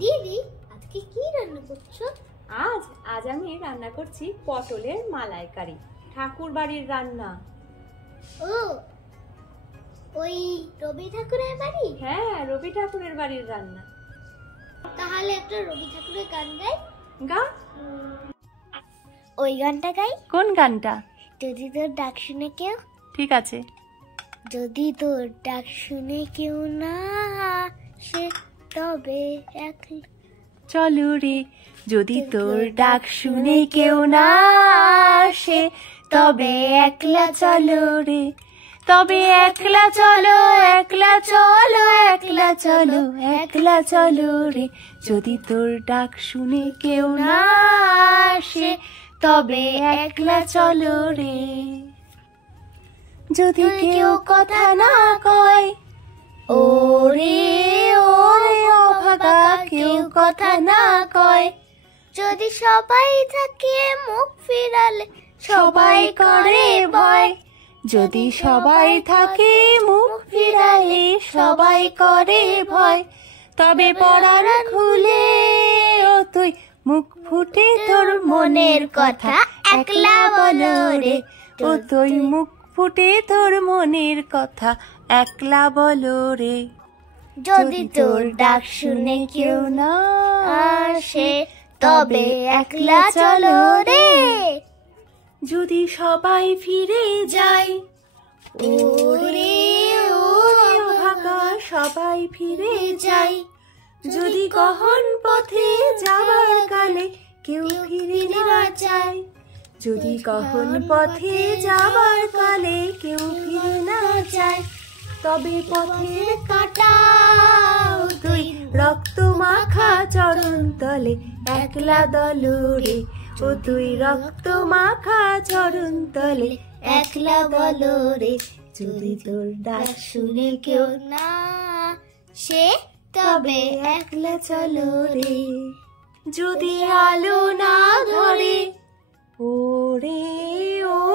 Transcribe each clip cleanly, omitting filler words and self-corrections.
দিদি আজকে কি রান্না করছো? আজ আজ আমি রান্না করছি পটলের মালাইকারি, ঠাকুর বাড়ির রান্না। ও, ওই রবি ঠাকুরের বাড়ি? হ্যাঁ, রবি ঠাকুরের বাড়ির রান্না। তাহলে একটা রবি ঠাকুরের গান গাই। গা, ওই গানটা গাই। কোন গানটা? যদি তোর ডাক শুনে কেউ। ঠিক আছে। যদি তোর ডাক শুনে কেউ না আসে তবে একলা চলো রে, যদি তোর ডাক শুনে কেউ না আসে তবে একলা চলো রে, তবে একলা চলো, একলা চলো, একলা চলো, একলা চলো রে। যদি তোর ডাক শুনে কেউ না আসে তবে একলা চলো রে। যদি কেউ কথা না কয়, ওরে ওরে অভাগা, কেউ কথা না কয়। যদি সবাই থাকে মুখ ফিরালে সবাই করে ভয়, যদি সবাই থাকে মুখ ফিরালে সবাই করে ভয়। তবে পরাণ খুলে ও তুই মুখ ফুটে তোর মনের কথা একলা বলো রে, ও তুই মুখ ফুটে তোর মনের কথা একলা বলো রে। যদি তোর ডাক শুনে কেউ না আসে তবে একলা চলো রে। যদি সবাই ফিরে যায়, ওরে ওরে ভাগা, সবাই ফিরে যায়। যদি গহন পথে যাওয়ার কালে কেউ ফিরে না যায়, যদি গহন পথে যাওয়ার কালে কেউ ফিরে না যায়। তবে পথের কাটা তুই রক্ত মাখা চরণ তলে একলা দলো রে, ও তুই রক্ত মাখা চরণ তলে একলা বলো রে। যদি তোর ডাক শুনে কেউ না সে তবে একলা চলো রে। যদি আলো না ধরে, ওরে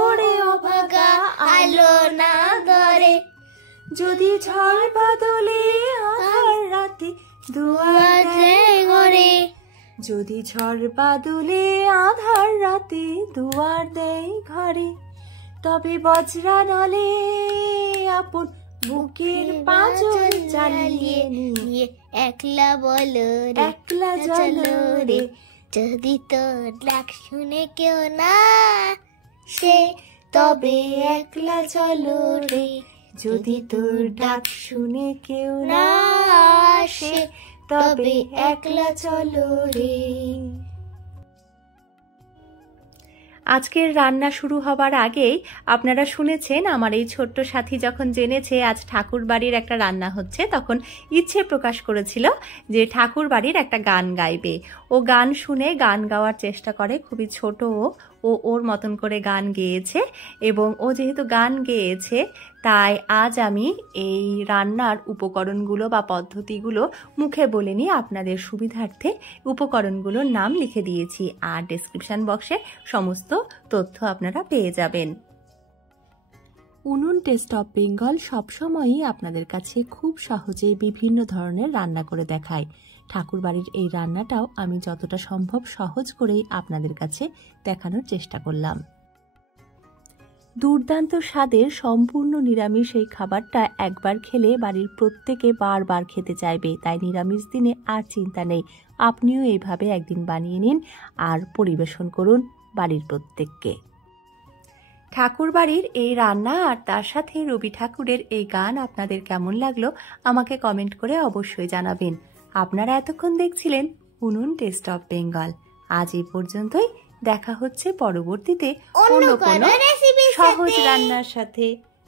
ওরে অভাগা, আলো না ধরে। যদি ঝড় বাদলে আধার রাতে দুয়ার দেয় ঘরে, যদি ঝড় বাদলে আধার রাতে দুয়ার দেয় ঘরে। তবে বজ্রা নলে আপন বুকের পাঁজর চালিয়ে নিয়ে একলা বলো রে, একলা চলো রে। যদি তোর ডাক শুনে কেউ না সে তবে একলা চলো রে, যদি তোর ডাক শুনে কেউ না আসে তবে একলা চলো রে। আজকের রান্না শুরু হবার আগেই আপনারা শুনেছেন আমার এই ছোট্ট সাথী যখন জেনেছে আজ ঠাকুর বাড়ির একটা রান্না হচ্ছে তখন ইচ্ছে প্রকাশ করেছিল যে ঠাকুর বাড়ির একটা গান গাইবে। ও গান শুনে গান গাওয়ার চেষ্টা করে, খুবই ছোট ও ওর মতন করে গান গেয়েছে এবং ও যেহেতু গান গেয়েছে তাই আজ আমি এই রান্নার উপকরণগুলো বা পদ্ধতিগুলো মুখে বলে নিয়ে আপনাদের সুবিধার্থে উপকরণগুলোর নাম লিখে দিয়েছি আর ডেসক্রিপশন বক্সে সমস্ত তথ্য আপনারা পেয়ে যাবেন। উনুন টেস্ট অফ বেঙ্গল সবসময়ই আপনাদের কাছে খুব সহজে বিভিন্ন ধরনের রান্না করে দেখায়। ঠাকুরবাড়ির এই রান্নাটাও আমি যতটা সম্ভব সহজ করেই আপনাদের কাছে দেখানোর চেষ্টা করলাম। দুর্দান্ত স্বাদের সম্পূর্ণ নিরামিষ এই খাবারটা একবার খেলে বাড়ির প্রত্যেকে বারবার খেতে চাইবে, তাই নিরামিষ দিনে আর চিন্তা নেই, আপনিও এইভাবে একদিন বানিয়ে নিন আর পরিবেশন করুন বাড়ির প্রত্যেককে। ঠাকুরবাড়ির এই রান্না আর তার সাথে রবি ঠাকুরের এই গান আপনাদের কেমন লাগলো আমাকে কমেন্ট করে অবশ্যই জানাবেন। আপনারা এতক্ষণ দেখছিলেন উনুন টেস্ট অফ বেঙ্গল। আজ এই পর্যন্তই, দেখা হচ্ছে পরবর্তীতে অন্য কোনো সহজ রান্নার সাথে।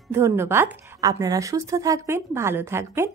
ধন্যবাদ। আপনারা সুস্থ থাকবেন, ভালো থাকবেন,